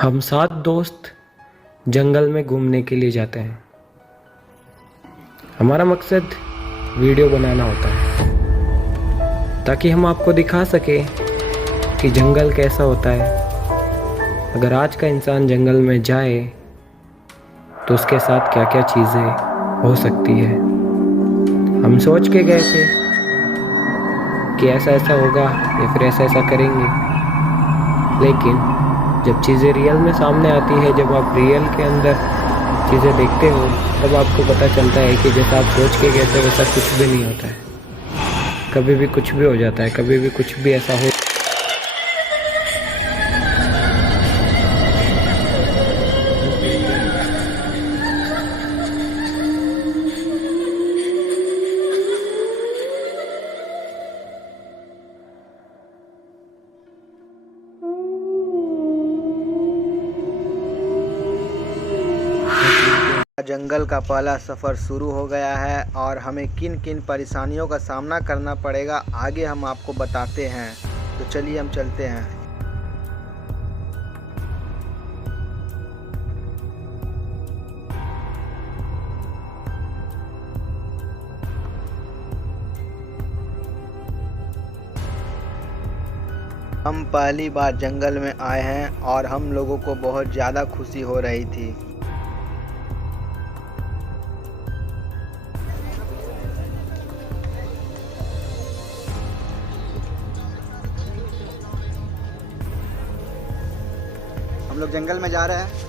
हम 7 दोस्त जंगल में घूमने के लिए जाते हैं। हमारा मकसद वीडियो बनाना होता है ताकि हम आपको दिखा सके कि जंगल कैसा होता है। अगर आज का इंसान जंगल में जाए तो उसके साथ क्या क्या चीज़ें हो सकती है। हम सोच के गए थे कि ऐसा ऐसा होगा या फिर ऐसा ऐसा करेंगे, लेकिन जब चीज़ें रियल में सामने आती है, जब आप रियल के अंदर चीज़ें देखते हो, तब आपको पता चलता है कि जैसा आप सोच के गए थे वैसा कुछ भी नहीं होता है। कभी भी कुछ भी हो जाता है, कभी भी कुछ भी ऐसा हो। जंगल का पहला सफ़र शुरू हो गया है और हमें किन किन परेशानियों का सामना करना पड़ेगा आगे हम आपको बताते हैं। तो चलिए हम चलते हैं। हम पहली बार जंगल में आए हैं और हम लोगों को बहुत ज़्यादा खुशी हो रही थी। हम लोग जंगल में जा रहे हैं।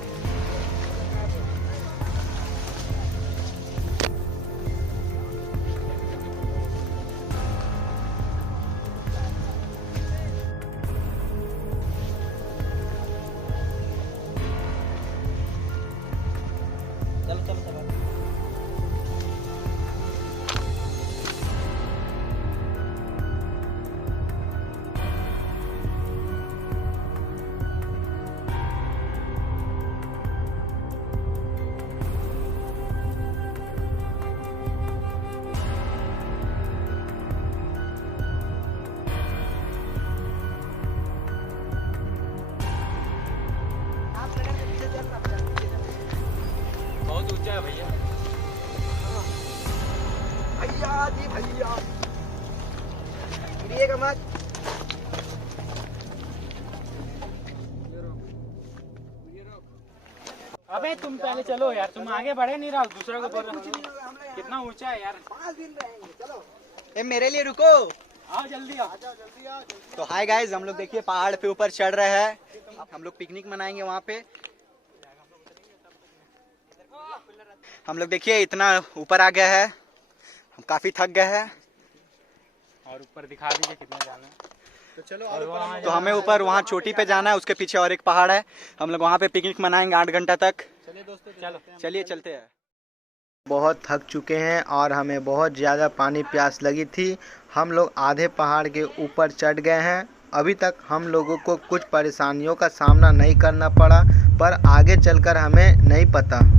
बहुत ऊंचा है भैया। भैया जी भैया, गिरिएगा मत। अबे तुम पहले चलो यार, तुम आगे बढ़े नहीं रहा, दूसरा को बोल रहा। कितना ऊंचा है यार। 5 दिन रहेंगे, चलो। ए मेरे लिए रुको। आओ जल्दी आओ। जल्दी आओ। तो हाय गाइस, हम लोग देखिए पहाड़ पे ऊपर चढ़ रहे हैं। हम लोग पिकनिक मनाएंगे वहाँ पे। हम लोग देखिए इतना ऊपर आ गया है, हम काफी थक गए हैं। और ऊपर दिखा दीजिए कितना जाना है। तो चलो और तो हमें ऊपर वहाँ चोटी पे जाना है, उसके पीछे और एक पहाड़ है। हम लोग वहाँ पे पिकनिक मनाएंगे 8 घंटा तक। चलिए दोस्तों, चलो चलिए चलते हैं। बहुत थक चुके हैं और हमें बहुत ज़्यादा पानी प्यास लगी थी। हम लोग आधे पहाड़ के ऊपर चढ़ गए हैं। अभी तक हम लोगों को कुछ परेशानियों का सामना नहीं करना पड़ा, पर आगे चलकर हमें नहीं पता।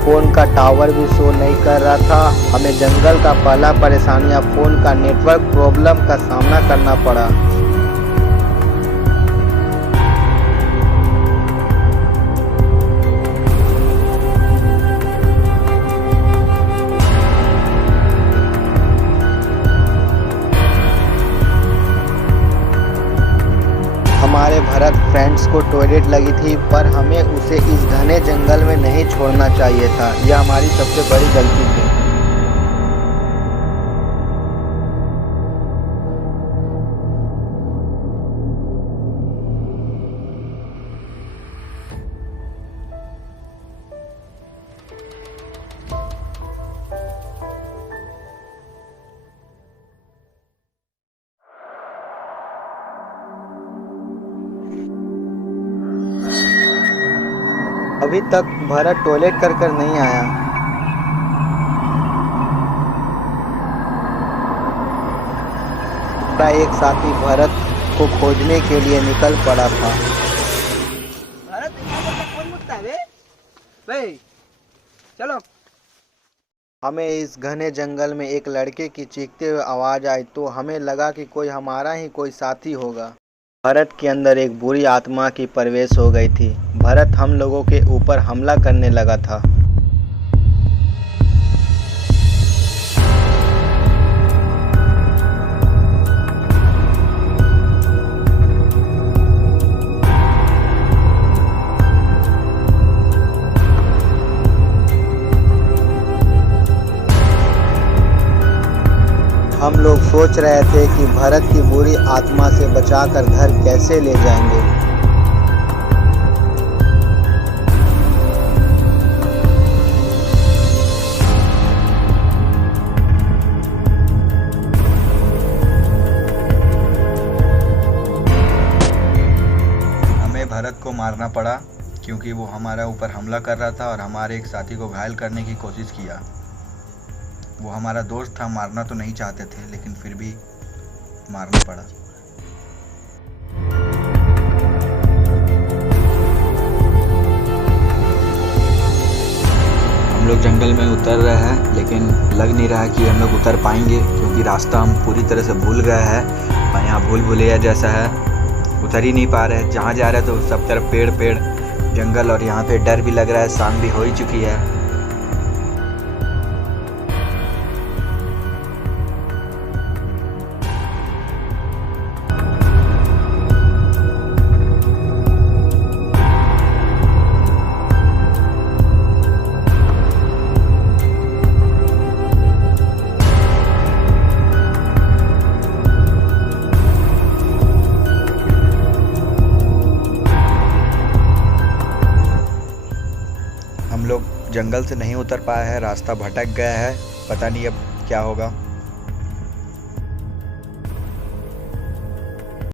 फ़ोन का टावर भी शो नहीं कर रहा था। हमें जंगल का पहला परेशानी या फ़ोन का नेटवर्क प्रॉब्लम का सामना करना पड़ा। हमारे भरत फ्रेंड्स को टॉयलेट लगी थी, पर हमें उसे इस घने जंगल में नहीं छोड़ना चाहिए था। यह हमारी सबसे बड़ी गलती थी। अभी तक भरत टॉयलेट कर कर नहीं आया। मेरा एक साथी भरत को खोजने के लिए निकल पड़ा था। चलो। हमें इस घने जंगल में एक लड़के की चीखते हुए आवाज आई तो हमें लगा कि कोई हमारा ही कोई साथी होगा। भरत के अंदर एक बुरी आत्मा की प्रवेश हो गई थी। भरत हम लोगों के ऊपर हमला करने लगा था। हम लोग सोच रहे थे कि भरत की बुरी आत्मा से बचाकर घर कैसे ले जाएंगे। हमें भरत को मारना पड़ा क्योंकि वो हमारे ऊपर हमला कर रहा था और हमारे एक साथी को घायल करने की कोशिश किया। वो हमारा दोस्त था, मारना तो नहीं चाहते थे लेकिन फिर भी मारना पड़ा। हम लोग जंगल में उतर रहे हैं लेकिन लग नहीं रहा कि हम लोग उतर पाएंगे क्योंकि रास्ता हम पूरी तरह से भूल गए हैं और यहाँ भूल भुलैया जैसा है, उतर ही नहीं पा रहे हैं। जहाँ जा रहे हैं तो सब तरफ पेड़ पेड़ जंगल और यहाँ पे डर भी लग रहा है। शाम भी हो ही चुकी है। हम लोग जंगल से नहीं उतर पाए हैं, रास्ता भटक गया है, पता नहीं अब क्या होगा।